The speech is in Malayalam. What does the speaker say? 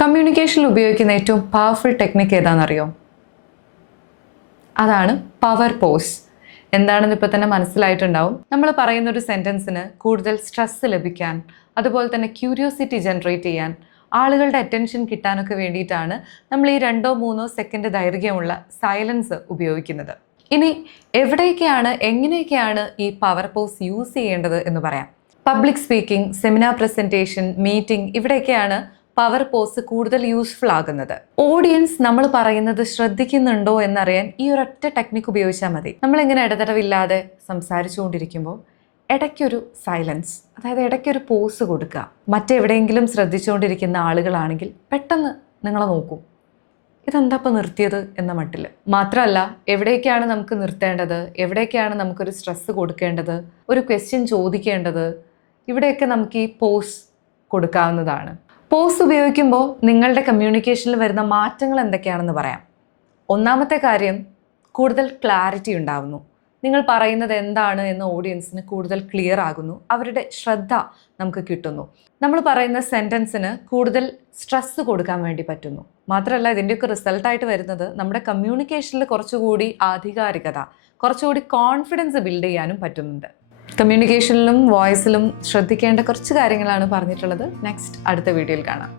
കമ്മ്യൂണിക്കേഷനിൽ ഉപയോഗിക്കുന്ന ഏറ്റവും പവർഫുൾ ടെക്നിക്ക് ഏതാണെന്നറിയോ? അതാണ് പവർ പോസ്. എന്താണെന്ന് ഇപ്പോൾ തന്നെ മനസ്സിലായിട്ടുണ്ടാവും. നമ്മൾ പറയുന്ന ഒരു സെൻറ്റൻസിന് കൂടുതൽ സ്ട്രെസ് ലഭിക്കാൻ, അതുപോലെ തന്നെ ക്യൂരിയോസിറ്റി ജനറേറ്റ് ചെയ്യാൻ, ആളുകളുടെ അറ്റൻഷൻ കിട്ടാനൊക്കെ വേണ്ടിയിട്ടാണ് നമ്മൾ ഈ 2-3 സെക്കൻഡ് ദൈർഘ്യമുള്ള സൈലൻസ് ഉപയോഗിക്കുന്നത്. ഇനി എവിടെയൊക്കെയാണ് എങ്ങനെയൊക്കെയാണ് ഈ പവർ പോസ് യൂസ് ചെയ്യേണ്ടത് എന്ന് പറയാം. Public speaking, seminar presentation, meeting, ഇവിടെയൊക്കെയാണ് പവർ പോസ് കൂടുതൽ യൂസ്ഫുൾ ആകുന്നത്. ഓഡിയൻസ് നമ്മൾ പറയുന്നത് ശ്രദ്ധിക്കുന്നുണ്ടോ എന്നറിയാൻ ഈ ഒരൊറ്റ ടെക്നിക്ക് ഉപയോഗിച്ചാൽ മതി. നമ്മളിങ്ങനെ ഇടതടവില്ലാതെ സംസാരിച്ചുകൊണ്ടിരിക്കുമ്പോൾ ഇടയ്ക്കൊരു സൈലൻസ്, അതായത് ഇടയ്ക്കൊരു പോസ് കൊടുക്കുക. മറ്റെവിടെയെങ്കിലും ശ്രദ്ധിച്ചുകൊണ്ടിരിക്കുന്ന ആളുകളാണെങ്കിൽ പെട്ടെന്ന് നിങ്ങളെ നോക്കും, ഇതെന്താ ഇപ്പം നിർത്തിയത് എന്ന മട്ടിൽ. മാത്രമല്ല, എവിടേക്കാണ് നമുക്ക് നിർത്തേണ്ടത്, എവിടേക്കാണ് നമുക്കൊരു സ്ട്രെസ് കൊടുക്കേണ്ടത്, ഒരു ക്വസ്റ്റ്യൻ ചോദിക്കേണ്ടത്, ഇവിടെയൊക്കെ നമുക്ക് ഈ പോസ് കൊടുക്കാവുന്നതാണ്. പോസ് ഉപയോഗിക്കുമ്പോൾ നിങ്ങളുടെ കമ്മ്യൂണിക്കേഷനിൽ വരുന്ന മാറ്റങ്ങൾ എന്തൊക്കെയാണെന്ന് പറയാം. ഒന്നാമത്തെ കാര്യം, കൂടുതൽ ക്ലാരിറ്റി ഉണ്ടാവുന്നു. നിങ്ങൾ പറയുന്നത് എന്താണ് എന്ന് ഓഡിയൻസിന് കൂടുതൽ ക്ലിയർ ആകുന്നു. അവരുടെ ശ്രദ്ധ നമുക്ക് കിട്ടുന്നു. നമ്മൾ പറയുന്ന സെൻറ്റൻസിന് കൂടുതൽ സ്ട്രെസ് കൊടുക്കാൻ വേണ്ടി പറ്റുന്നു. മാത്രമല്ല, ഇതിൻ്റെയൊക്കെ റിസൾട്ടായിട്ട് വരുന്നത് നമ്മുടെ കമ്മ്യൂണിക്കേഷനിൽ കുറച്ചുകൂടി ആധികാരികത, കുറച്ചുകൂടി കോൺഫിഡൻസ് ബിൽഡ് ചെയ്യാനും പറ്റുന്നുണ്ട്. കമ്മ്യൂണിക്കേഷനിലും വോയിസിലും ശ്രദ്ധിക്കേണ്ട കുറച്ച് കാര്യങ്ങളാണ് പറഞ്ഞിട്ടുള്ളത്. നെക്സ്റ്റ് അടുത്ത വീഡിയോയിൽ കാണാം.